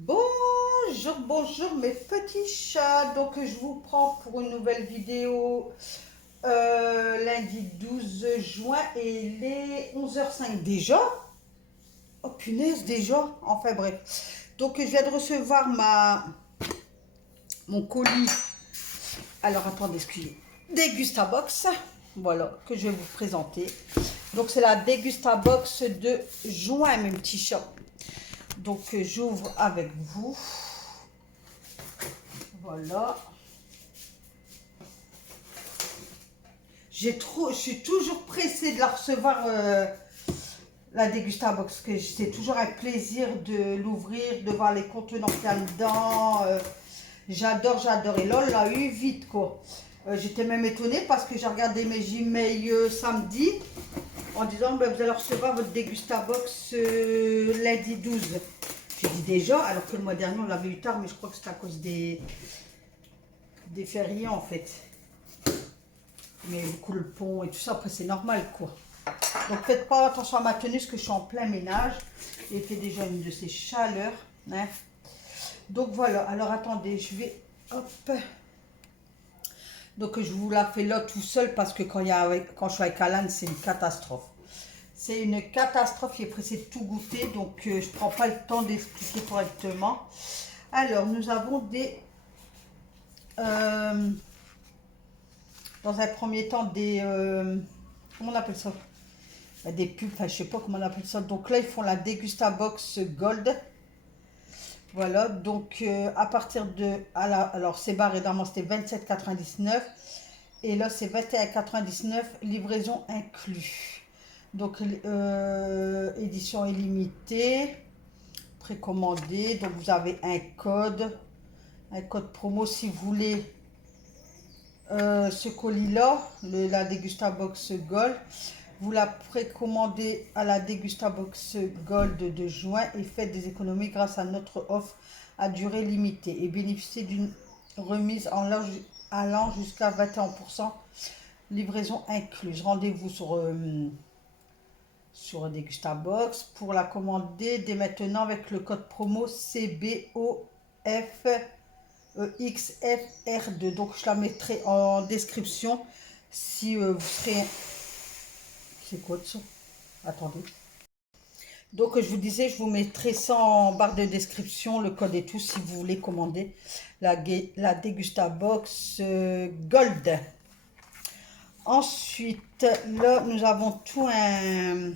Bonjour, bonjour mes petits chats. Donc je vous prends pour une nouvelle vidéo lundi 12 juin et il est 11h05 déjà. Oh punaise déjà. Enfin bref. Donc je viens de recevoir mon colis. Alors attendez, excusez. Dégustabox. Voilà, que je vais vous présenter. Donc c'est la Dégustabox de juin mes petits chats. Donc j'ouvre avec vous. Voilà. Je suis toujours pressée de la recevoir, la Dégustabox, parce que c'est toujours un plaisir de l'ouvrir, de voir les contenants qu'il y a dedans. J'adore, j'adore. Et là, on l'a eu vite, quoi. J'étais même étonnée parce que j'ai regardé mes Gmail samedi en disant ben, vous allez recevoir votre Dégustabox lundi 12. J'ai dit déjà, alors que le mois dernier, on l'avait eu tard, mais je crois que c'est à cause des fériés, en fait. Mais du coup, le pont et tout ça, après, c'est normal, quoi. Donc, faites pas attention à ma tenue, parce que je suis en plein ménage. Il était déjà une de ces chaleurs. Hein. Donc, voilà. Alors, attendez, je vais... Hop. Donc, je vous la fais là tout seul, parce que quand je suis avec Alan, c'est une catastrophe. C'est une catastrophe. Il est pressé de tout goûter, donc je ne prends pas le temps d'expliquer correctement. Alors, nous avons des... dans un premier temps, des... comment on appelle ça? Des pubs, enfin je sais pas comment on appelle ça. Donc là ils font la Dégustabox Gold. Voilà, donc à partir de... alors c'est barré normalement c'était 27,99 et là c'est 21,99 livraison inclus. Donc édition illimitée, précommandé. Donc vous avez un code promo si vous voulez ce colis là, la Dégustabox Gold. Vous la précommandez à la Dégustabox Gold de juin et faites des économies grâce à notre offre à durée limitée et bénéficiez d'une remise allant jusqu'à 21%, livraison incluse. Rendez-vous sur Dégustabox pour la commander dès maintenant avec le code promo CBOFXFR2. Donc je la mettrai en description si vous serez... C'est quoi de ça? Attendez. Donc, je vous disais, je vous mettrai ça en barre de description, le code et tout, si vous voulez commander la Dégustabox Gold. Ensuite, là, nous avons tout un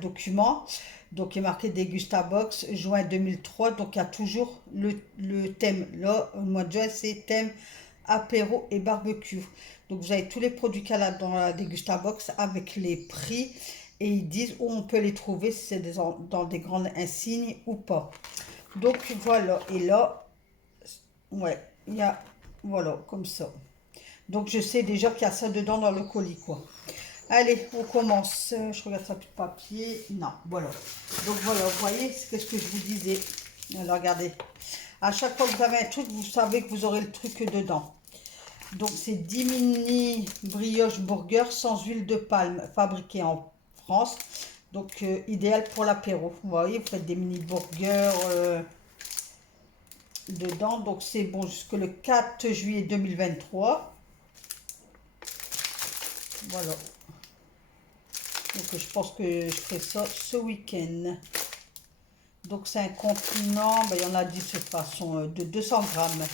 document. Donc, il est marqué Dégustabox, juin 2003. Donc, il y a toujours le thème. Là, au mois de juin, c'est thème apéro et barbecue. Donc, vous avez tous les produits qu'il y a dans la Dégustabox avec les prix. Et ils disent où on peut les trouver, si c'est dans des grandes insignes ou pas. Donc, voilà. Et là, ouais, il y a, voilà, comme ça. Donc, je sais déjà qu'il y a ça dedans dans le colis, quoi. Allez, on commence. Je regarde ça, plus de papier. Non, voilà. Donc voilà, vous voyez, c'est ce que je vous disais. Alors regardez. À chaque fois que vous avez un truc, vous savez que vous aurez le truc dedans. Donc c'est 10 mini brioche burger sans huile de palme, fabriqué en France. Donc idéal pour l'apéro. Vous voyez, vous faites des mini burgers dedans. Donc c'est bon jusque le 4 juillet 2023. Voilà. Donc je pense que je ferai ça ce week-end. Donc c'est un contenant, ben, il y en a 10 de toute façon, de 200 grammes.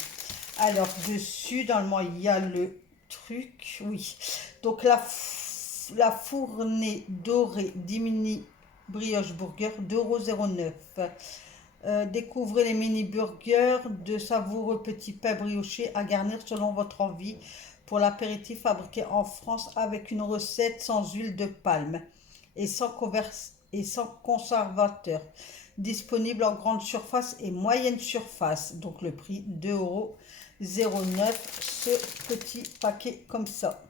Alors dessus, normalement, il y a le truc, oui. Donc la fournée dorée 10 mini brioche burger d'1,09 €. Découvrez les mini burgers de savoureux petits pains briochés à garnir selon votre envie pour l'apéritif fabriqué en France avec une recette sans huile de palme et sans conservateur. Disponible en grande surface et moyenne surface. Donc le prix 2,09 € ce petit paquet comme ça.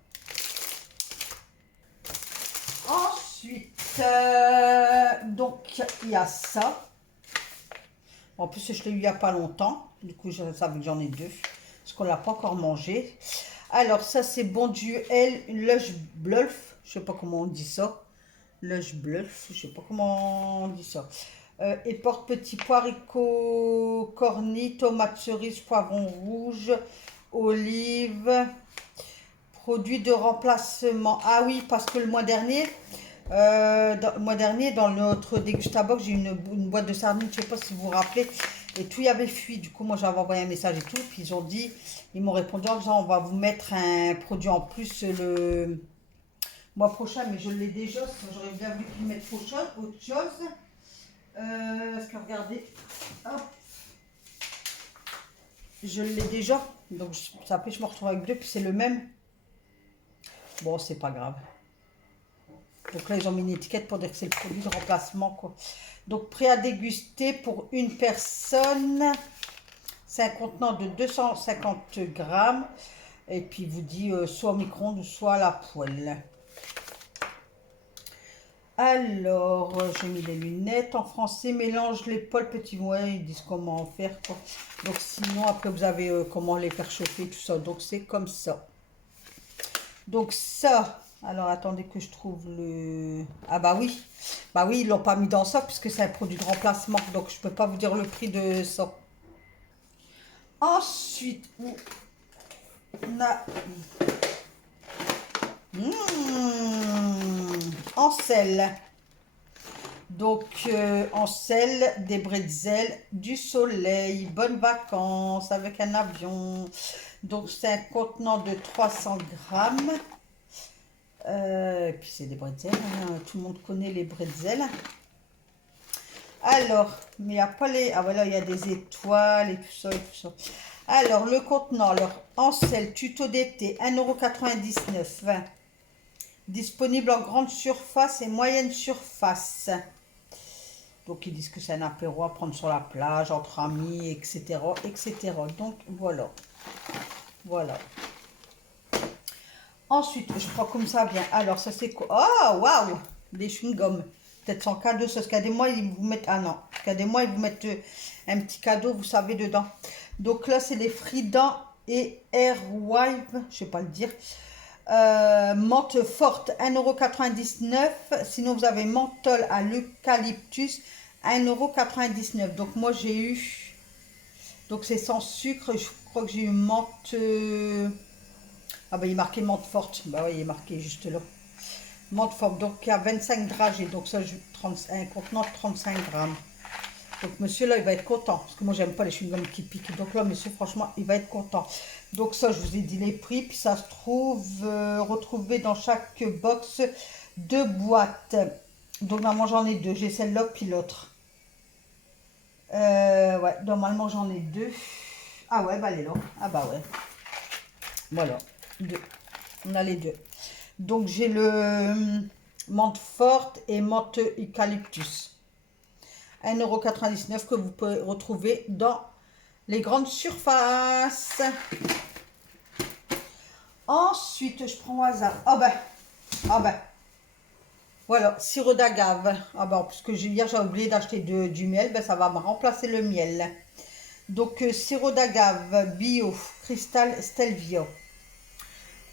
Ensuite, donc il y a ça. En plus, je l'ai eu il n'y a pas longtemps. Du coup, je savais que j'en ai deux. Parce qu'on ne l'a pas encore mangé. Alors, ça, c'est Bonduelle Lush Bluff. Je ne sais pas comment on dit ça. Lush Bluff. Je ne sais pas comment on dit ça. éporte petits pois, haricots cornis, tomates cerises, poivrons rouges, olives, produits de remplacement. Ah oui, parce que le mois dernier, dans notre dégustabox, j'ai une boîte de sardines, je ne sais pas si vous vous rappelez, et tout y avait fui. Du coup, moi, j'avais envoyé un message et tout, puis ils m'ont répondu en disant, on va vous mettre un produit en plus le mois prochain, mais je l'ai déjà, parce que j'aurais bien voulu qu'ils mettent autre chose. Parce que regardez, hop, je l'ai déjà, donc ça fait je me retrouve avec deux, puis c'est le même. Bon, c'est pas grave. Donc là, ils ont mis une étiquette pour dire que c'est le produit de remplacement, quoi. Donc, prêt à déguster pour une personne. C'est un contenant de 250 grammes. Et puis, il vous dit soit au micro-ondes, soit à la poêle. Alors, j'ai mis les lunettes en français. Mélange l'épaule, petit ouais, ils disent comment en faire, quoi. Donc, sinon, après, vous avez comment les faire chauffer, tout ça. Donc, c'est comme ça. Donc, ça... Alors, attendez que je trouve le... Ah bah oui. Bah oui, ils l'ont pas mis dans ça puisque c'est un produit de remplacement. Donc, je peux pas vous dire le prix de ça. Ensuite, on a... En sel. Donc, en sel, des bretzels, du soleil, bonnes vacances avec un avion. Donc, c'est un contenant de 300 grammes. Et puis c'est des bretzels, hein. Tout le monde connaît les bretzels. Alors, mais il n'y a pas les... Ah voilà, il y a des étoiles et tout ça et tout ça. Alors, le contenant, alors, en sel, tuto d'été, 1,99 €. Disponible en grande surface et moyenne surface. Donc, ils disent que c'est un apéro à prendre sur la plage, entre amis, etc., etc. Donc, voilà. Voilà. Ensuite, je crois comme ça bien. Alors, ça c'est quoi? Oh, waouh! Des chewing-gums. Peut-être sans cadeau. Parce qu'il y a des mois, ils vous mettent... Ah non. Il y a des mois, ils vous mettent un petit cadeau, vous savez, dedans. Donc là, c'est les Frida et Airwive. Je sais pas le dire. Menthe forte, 1,99 €. Sinon, vous avez menthol à l'eucalyptus, 1,99 €. Donc, moi, j'ai eu... Donc, c'est sans sucre. Je crois que j'ai eu menthe... Ah bah il est marqué menthe forte. Bah oui, il est marqué juste là. Menthe forte. Donc il y a 25 dragées. Donc ça, un contenant de 35 grammes. Donc monsieur là, il va être content. Parce que moi, j'aime pas les chewing-gums qui piquent. Donc là, monsieur, franchement, il va être content. Donc ça, je vous ai dit les prix. Puis ça se trouve retrouvé dans chaque box 2 boîtes. Donc normalement, j'en ai 2. J'ai celle-là puis l'autre. Ouais, normalement, j'en ai 2. Ah ouais, bah elle est là. Ah bah ouais. Voilà. 2. On a les deux. Donc j'ai le menthe forte et menthe eucalyptus. 1,99 € que vous pouvez retrouver dans les grandes surfaces. Ensuite, je prends au hasard. Ah ben. Voilà, sirop d'agave. Ah ben, parce que hier j'ai oublié d'acheter du miel, ben ça va me remplacer le miel. Donc sirop d'agave bio, cristal Stelvio.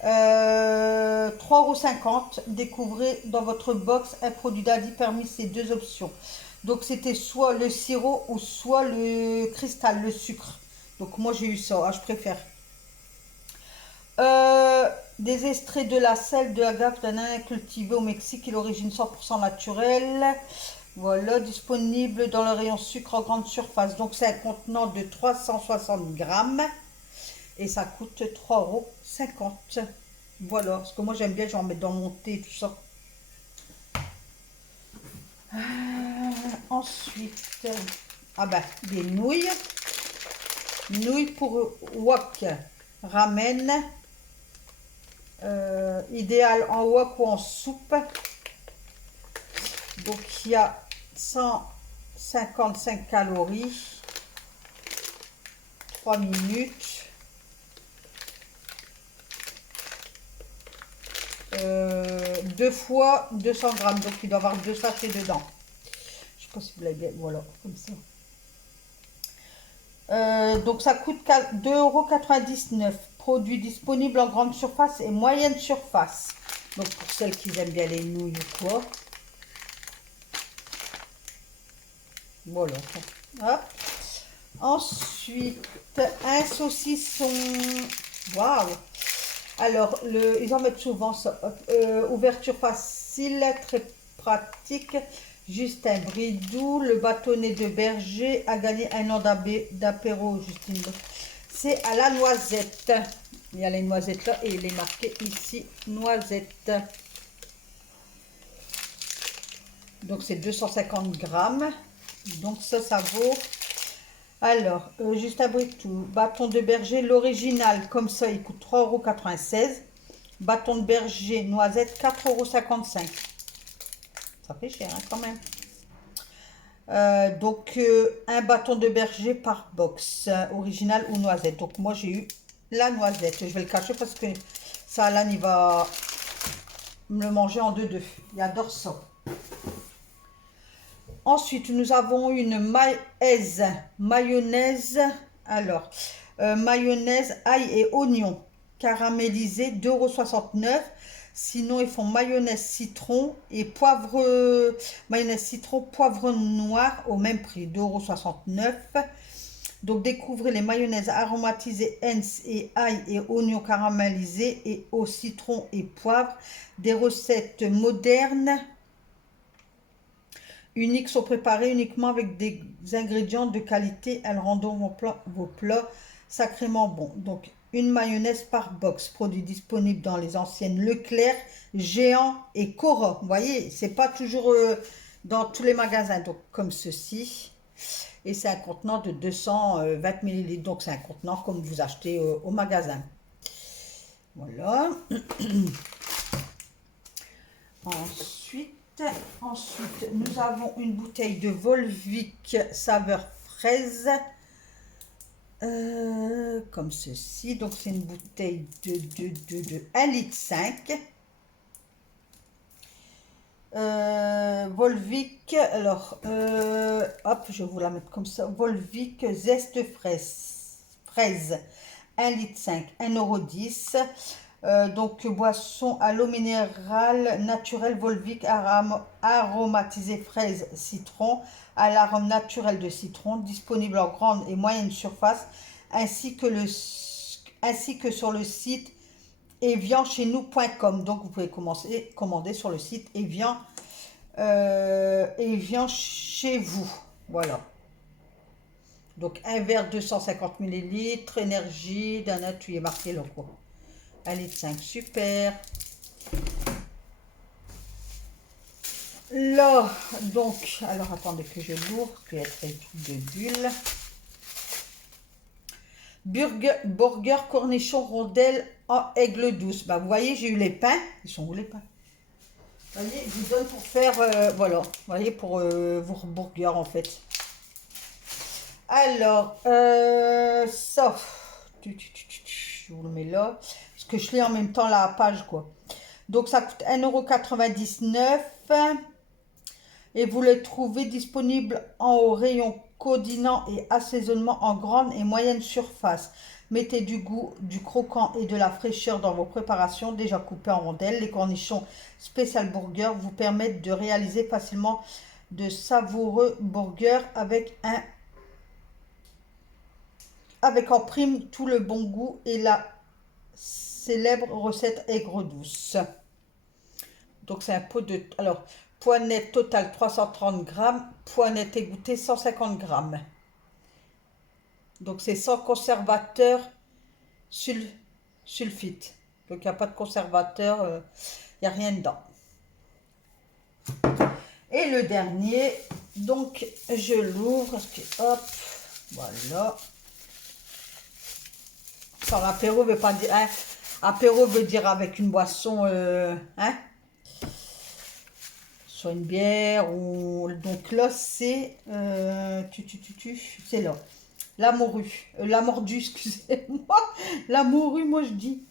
3,50 €. Découvrez dans votre box un produit d'Aldi parmi ces deux options. Donc c'était soit le sirop ou soit le cristal, le sucre. Donc moi j'ai eu ça, je préfère. Des extraits de la sel de agave d'un ananas cultivé au Mexique et l'origine 100% naturelle. Voilà, disponible dans le rayon sucre en grande surface. Donc c'est un contenant de 360 grammes. Et ça coûte 3,50 €. Voilà, parce que moi j'aime bien, j'en mets dans mon thé, tout ça. Ensuite, ah ben, des nouilles. Nouilles pour wok. Ramen. Idéal en wok ou en soupe. Donc il y a 155 calories. 3 minutes. 2 fois 200 grammes, donc il doit y avoir 2 sachets dedans. Je sais pas si vous l'avez bien, voilà, comme ça. Donc ça coûte 2,99 €. Produit disponible en grande surface et moyenne surface. Donc pour celles qui aiment bien les nouilles ou quoi. Voilà. Hop. Ensuite, un saucisson. Waouh! Alors, ils en mettent souvent ça. Ouverture facile, très pratique. Justin Bridou, le bâtonnet de berger a gagné un an d'apéro, Justine. C'est à la noisette. Il y a les noisettes là et il est marqué ici noisette. Donc c'est 250 grammes. Donc ça vaut. Alors, juste un britou, bâton de berger, l'original, comme ça, il coûte 3,96 €. Bâton de berger, noisette, 4,55 €. Ça fait cher, hein, quand même. Donc, un bâton de berger par box, original ou noisette. Donc, moi, j'ai eu la noisette. Je vais le cacher parce que ça, Alan, il va me le manger en deux. Il adore ça. Ensuite, nous avons une mayonnaise. Alors, mayonnaise, ail et oignon caramélisé, 2,69 €. Sinon, ils font mayonnaise citron et mayonnaise citron, poivre noir au même prix, 2,69 €. Donc, découvrez les mayonnaises aromatisées Heinz et ail et oignons caramélisés et au citron et poivre. Des recettes modernes uniques sont préparées uniquement avec des ingrédients de qualité. Elles rendront vos plats sacrément bons. Donc, une mayonnaise par box, produit disponible dans les anciennes Leclerc, Géant et Cora. Vous voyez, c'est pas toujours dans tous les magasins. Donc, comme ceci. Et c'est un contenant de 220 ml. Donc, c'est un contenant comme vous achetez au magasin. Voilà. Ensuite, nous avons une bouteille de Volvic saveur fraise. Comme ceci. Donc, c'est une bouteille de 1,5 litre. Volvic, alors, hop, je vais vous la mettre comme ça. Volvic zeste fraise, 1,5 litre, 1,10 €. Donc, boisson à l'eau minérale naturelle Volvic aromatisée fraise citron, à l'arôme naturel de citron, disponible en grande et moyenne surface, ainsi que sur le site eviancheznous.com. Donc, vous pouvez commander sur le site Evian chez vous. Voilà. Donc, un verre 250 ml, énergie, d'un atelier marqué là, quoi. 1,5 litre, super. Là, donc, alors attendez que je l'ouvre, qu'il y a très de bulles. Burger cornichon rondelle en aigle douce. Bah, vous voyez, j'ai eu les pains. Ils sont où les pains? Vous voyez, je vous donne pour faire, voilà, vous voyez, pour vos burgers en fait. Alors, ça, je vous le mets là, parce que je lis en même temps la page, quoi. Donc, ça coûte 1,99 € et vous les trouvez disponibles au rayon codinant et assaisonnement en grande et moyenne surface. Mettez du goût, du croquant et de la fraîcheur dans vos préparations déjà coupées en rondelles. Les cornichons Special Burger vous permettent de réaliser facilement de savoureux burgers avec en prime tout le bon goût et la célèbre recette aigre douce. Donc c'est un pot de... Alors, poignette totale 330 grammes, poignette égouttée 150 grammes. Donc c'est sans conservateur sulfite. Donc il n'y a pas de conservateur, il n'y a rien dedans. Et le dernier, donc je l'ouvre, hop, voilà. Sans l'apéro veut pas dire, hein, apéro veut dire avec une boisson, hein, soit une bière ou donc là c'est, c'est là. La mordue, excusez-moi. La morue, moi je dis.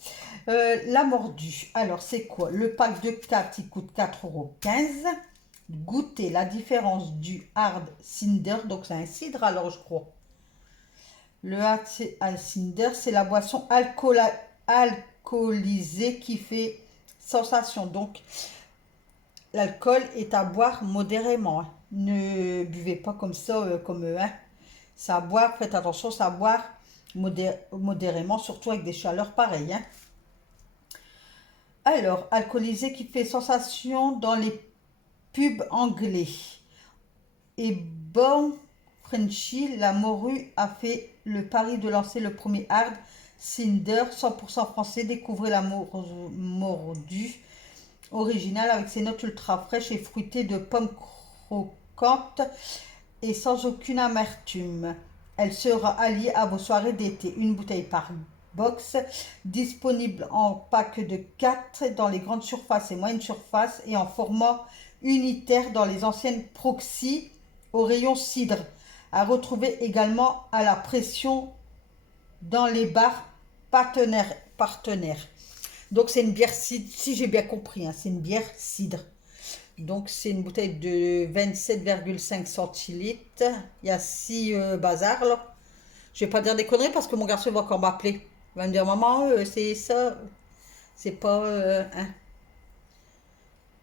La mordue. Alors, c'est quoi? Le pack de 4, il coûte 4,15 €. Goûtez la différence du hard cider. Donc, c'est un cidre, alors je crois. Le hard cider, c'est la boisson alcoolisée qui fait sensation. Donc, l'alcool est à boire modérément. Ne buvez pas comme ça, comme hein. C'est à boire, faites attention, c'est à boire modérément, surtout avec des chaleurs pareilles. Hein. Alors, alcoolisé qui fait sensation dans les pubs anglais. Et bon, Frenchy, la morue a fait le pari de lancer le premier hard cider 100% français. Découvrez la morue originale avec ses notes ultra fraîches et fruitées de pommes croquantes et sans aucune amertume. Elle sera alliée à vos soirées d'été. Une bouteille par box, disponible en pack de 4 dans les grandes surfaces et moyennes surfaces et en format unitaire dans les anciennes proxy au rayon cidre. À retrouver également à la pression dans les bars partenaires. Donc c'est une bière cidre, si j'ai bien compris, hein, c'est une bière cidre. Donc c'est une bouteille de 27,5 centilitres. Il y a 6 bazars là. Je vais pas dire des conneries parce que mon garçon va encore m'appeler. Il va me dire maman, c'est ça, c'est pas hein.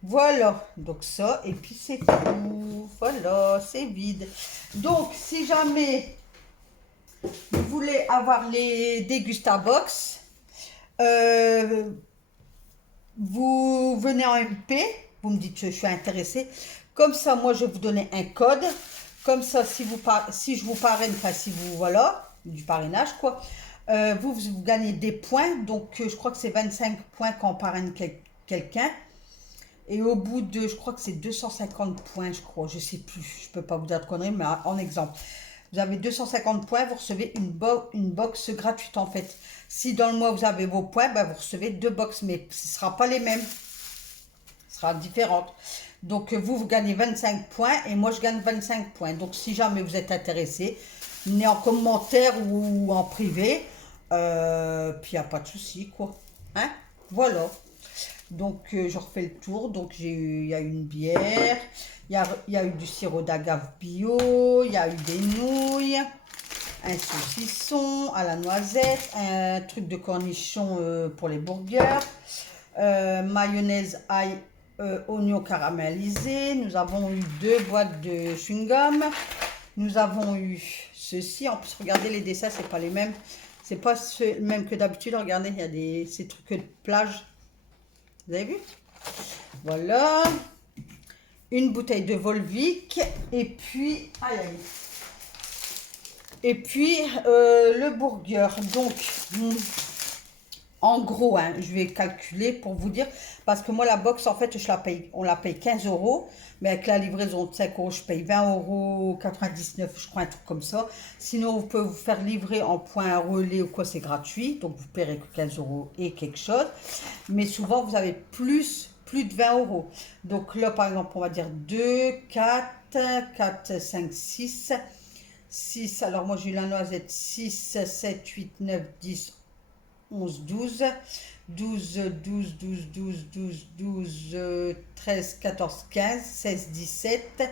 Voilà, donc ça, et puis c'est tout. Voilà, c'est vide. Donc, si jamais vous voulez avoir les Dégustabox, vous venez en MP, vous me dites que je suis intéressée. Comme ça, moi, je vais vous donner un code. Comme ça, si je vous parraine, enfin, si vous, voilà, du parrainage, quoi, vous gagnez des points. Donc, je crois que c'est 25 points quand on parraine quelqu'un. Et au bout de, je crois que c'est 250 points, je crois, je sais plus, je peux pas vous dire de conneries, mais en exemple. Vous avez 250 points, vous recevez une box gratuite en fait. Si dans le mois vous avez vos points, ben, vous recevez 2 box, mais ce ne sera pas les mêmes. Ce sera différente. Donc vous gagnez 25 points et moi je gagne 25 points. Donc si jamais vous êtes intéressé, venez en commentaire ou en privé. Puis il n'y a pas de souci quoi. Hein? Voilà. Donc, je refais le tour. Donc, il y a une bière, il y a eu du sirop d'agave bio, il y a eu des nouilles, un saucisson à la noisette, un truc de cornichon pour les burgers, mayonnaise ail, oignon caramélisé. Nous avons eu 2 boîtes de chewing-gum. Nous avons eu ceci. En plus, regardez les dessins, c'est pas les mêmes. C'est pas le même que d'habitude. Regardez, il y a ces trucs de plage. Vous avez vu? Voilà. Une bouteille de Volvic. Et puis, aïe, aïe. Et puis, le burger. Donc, en gros, hein, je vais calculer pour vous dire. Parce que moi, la box, en fait, on la paye 15 €. Mais avec la livraison de 5 €, je paye 20,99 €, je crois, un truc comme ça. Sinon, vous pouvez vous faire livrer en point relais ou quoi, c'est gratuit. Donc, vous paierez que 15 € et quelque chose. Mais souvent, vous avez plus de 20 €. Donc là, par exemple, on va dire 2, 4, 5, 6. 6, alors moi, j'ai eu la noisette 6, 7, 8, 9, 10, 11, 12. 12, 12, 12, 12, 12, 12, 13, 14, 15, 16, 17,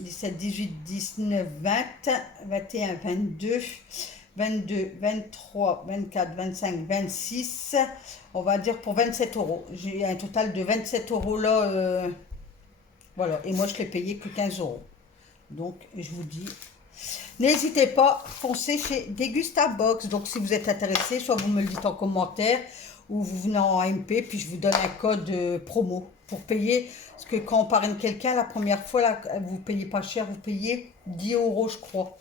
17, 18, 19, 20, 21, 22, 22, 23, 24, 25, 26, on va dire pour 27 €. J'ai un total de 27 € là, voilà, et moi je l'ai payé que 15 €. Donc je vous dis, n'hésitez pas, foncez chez Dégustabox. Donc si vous êtes intéressé, soit vous me le dites en commentaire, ou vous venez en MP, puis je vous donne un code promo pour payer. Parce que quand on parraine quelqu'un, la première fois, là, vous ne payez pas cher, vous payez 10 €, je crois.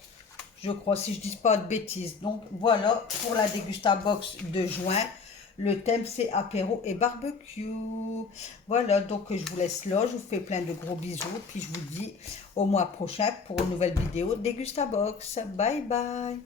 Je crois, si je ne dis pas de bêtises. Donc voilà, pour la Dégustabox de juin, le thème c'est apéro et barbecue. Voilà, donc je vous laisse là, je vous fais plein de gros bisous, puis je vous dis au mois prochain pour une nouvelle vidéo Dégustabox. Bye bye.